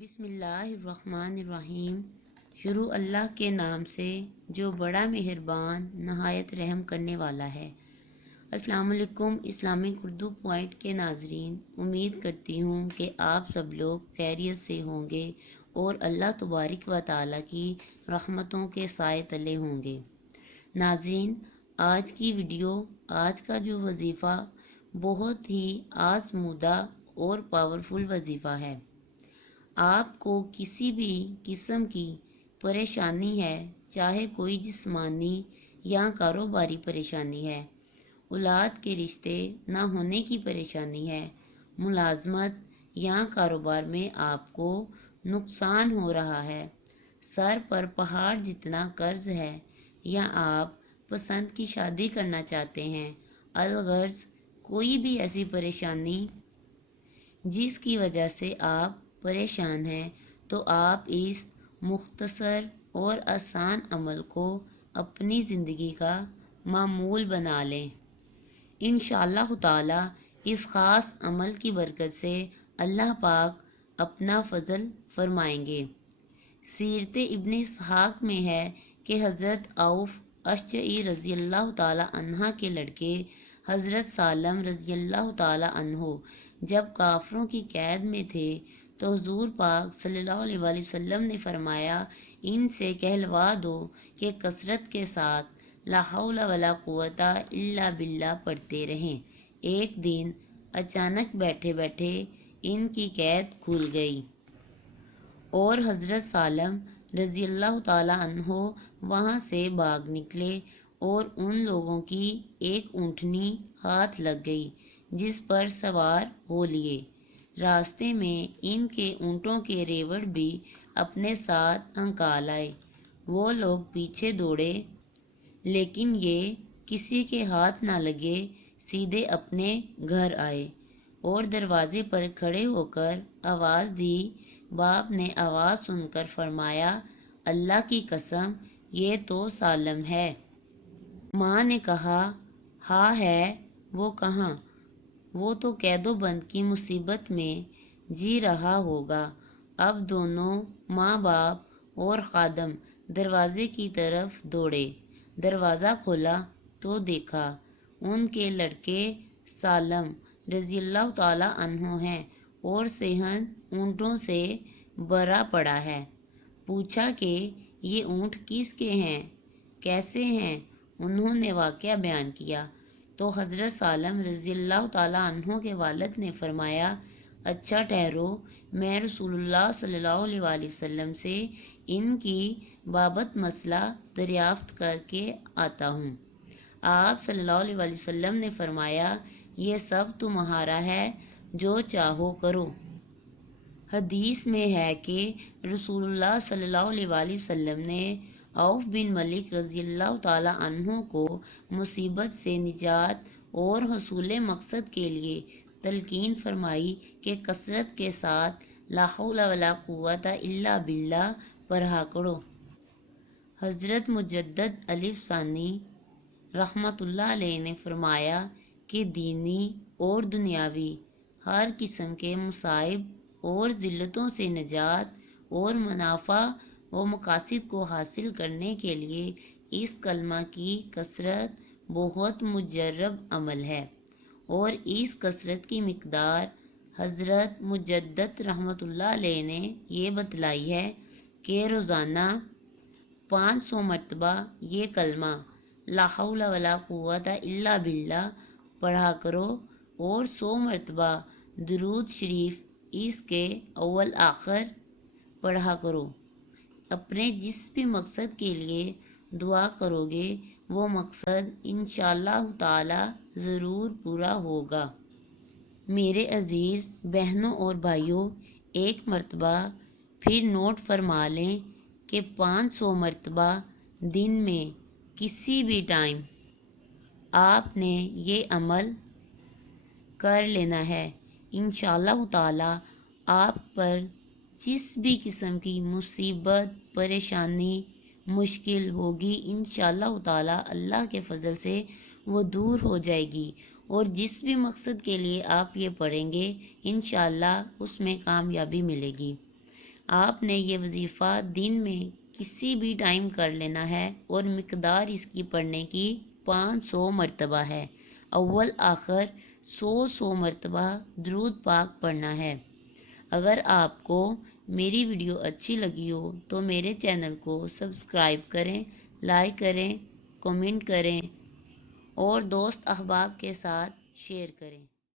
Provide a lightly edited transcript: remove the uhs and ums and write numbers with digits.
بسم اللہ الرحمن الرحیم۔ شروع اللہ کے نام سے جو بڑا مہربان نہایت رحم کرنے والا ہے۔ السلام علیکم اسلامک اردو پوائنٹ کے ناظرین، امید کرتی ہوں کہ آپ سب لوگ خیریت سے ہوں گے اور اللہ تبارک و تعالیٰ کی رحمتوں کے سائے تلے ہوں گے۔ ناظرین، آج کی ویڈیو، آج کا جو وظیفہ بہت ہی آزمودہ اور پاورفل وظیفہ ہے۔ آپ کو کسی بھی قسم کی پریشانی ہے، چاہے کوئی جسمانی یا کاروباری پریشانی ہے، اولاد کے رشتے نہ ہونے کی پریشانی ہے، ملازمت یا کاروبار میں آپ کو نقصان ہو رہا ہے، سر پر پہاڑ جتنا قرض ہے، یا آپ پسند کی شادی کرنا چاہتے ہیں، الغرض کوئی بھی ایسی پریشانی جس کی وجہ سے آپ پریشان ہیں، تو آپ اس مختصر اور آسان عمل کو اپنی زندگی کا معمول بنا لیں۔ انشاءاللہ تعالی اس خاص عمل کی برکت سے اللہ پاک اپنا فضل فرمائیں گے۔ سیرت ابن اسحاق میں ہے کہ حضرت عوف اشجعی رضی اللہ تعالی عنہ کے لڑکے حضرت سالم رضی اللہ تعالی عنہ جب کافروں کی قید میں تھے تو حضور پاک صلی اللہ علیہ وآلہ وسلم نے فرمایا، ان سے کہلوا دو کہ کثرت کے ساتھ لا حول ولا قوت الا باللہ پڑھتے رہیں۔ ایک دن اچانک بیٹھے بیٹھے ان کی قید کھل گئی اور حضرت سالم رضی اللہ تعالی عنہ وہاں سے بھاگ نکلے اور ان لوگوں کی ایک اونٹنی ہاتھ لگ گئی جس پر سوار ہو لیے۔ راستے میں ان کے اونٹوں کے ریوڑ بھی اپنے ساتھ ہنکا لائے۔ وہ لوگ پیچھے دوڑے لیکن یہ کسی کے ہاتھ نہ لگے، سیدھے اپنے گھر آئے اور دروازے پر کھڑے ہو کر آواز دی۔ باپ نے آواز سن کر فرمایا، اللہ کی قسم یہ تو سالم ہے۔ ماں نے کہا، ہاں ہے، وہ کہاں؟ وہ تو قید و بند کی مصیبت میں جی رہا ہوگا۔ اب دونوں ماں باپ اور خادم دروازے کی طرف دوڑے۔ دروازہ کھولا تو دیکھا ان کے لڑکے سالم رضی اللہ تعالی عنہ ہیں اور صحت اونٹوں سے بھرا پڑا ہے۔ پوچھا کہ یہ اونٹ کس کے ہیں، کیسے ہیں؟ انہوں نے واقعہ بیان کیا تو حضرت سالم رضی اللہ تعالی عنہ کے والد نے فرمایا، اچھا ٹھہرو، میں رسول اللہ صلی اللہ علیہ وآلہ وسلم سے ان کی بابت مسئلہ دریافت کر کے آتا ہوں۔ آپ صلی اللہ علیہ وآلہ وسلم نے فرمایا، یہ سب تمہارا ہے، جو چاہو کرو۔ حدیث میں ہے کہ رسول اللہ صلی اللہ علیہ وآلہ وسلم نے عوف بن مالک رضی اللہ تعالی عنہ کو مصیبت سے نجات اور حصول مقصد کے لیے تلقین فرمائی کہ کثرت کے ساتھ لا حول ولا قوت الا باللہ پڑھا کرو۔ حضرت مجدد الف ثانی رحمۃ اللہ علیہ نے فرمایا کہ دینی اور دنیاوی ہر قسم کے مصائب اور ذلتوں سے نجات اور منافع و مقاصد کو حاصل کرنے کے لیے اس کلمہ کی کثرت بہت مجرب عمل ہے، اور اس کثرت کی مقدار حضرت مجدد رحمۃ اللہ علیہ نے یہ بتلائی ہے کہ روزانہ 500 مرتبہ یہ کلمہ لا حول ولا قوت الا باللہ پڑھا کرو اور 100 مرتبہ درود شریف اس کے اول آخر پڑھا کرو۔ اپنے جس بھی مقصد کے لیے دعا کرو گے وہ مقصد انشاءاللہ تعالی ضرور پورا ہوگا۔ میرے عزیز بہنوں اور بھائیوں، ایک مرتبہ پھر نوٹ فرما لیں کہ 500 مرتبہ دن میں کسی بھی ٹائم آپ نے یہ عمل کر لینا ہے۔ انشاءاللہ تعالی آپ پر جس بھی قسم کی مصیبت، پریشانی، مشکل ہوگی، انشاءاللہ تعالی اللہ کے فضل سے وہ دور ہو جائے گی، اور جس بھی مقصد کے لیے آپ یہ پڑھیں گے انشاءاللہ اس میں کامیابی ملے گی۔ آپ نے یہ وظیفہ دن میں کسی بھی ٹائم کر لینا ہے اور مقدار اس کی پڑھنے کی 500 مرتبہ ہے۔ اول آخر 100 مرتبہ درود پاک پڑھنا ہے۔ اگر آپ کو میری ویڈیو اچھی لگی ہو تو میرے چینل کو سبسکرائب کریں، لائک کریں، کمنٹ کریں اور دوست احباب کے ساتھ شیئر کریں۔